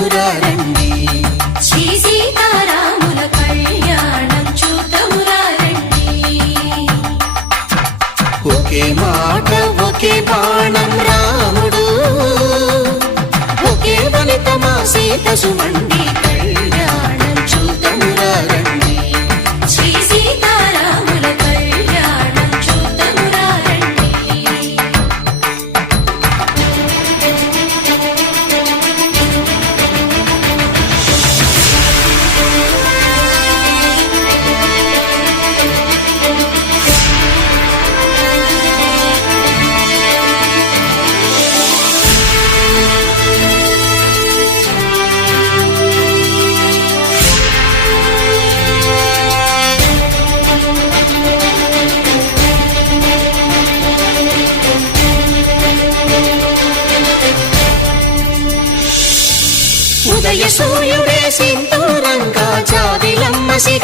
చూతమురారండి. శ్రీ సీతారాముల కళ్యాణం చూతమురారండి. ఒకే మాట ఒకే బాణం రాముడు, ఒకే వనిత మా సీత సుమండి కళ్యాణం చూతమురారండి. శ్రీ సీతారాముల కళ్యాణం చూతమురారండి. ఉదయ సూర్యుడే సింధూరంగా జాబిలమ్మ సిగ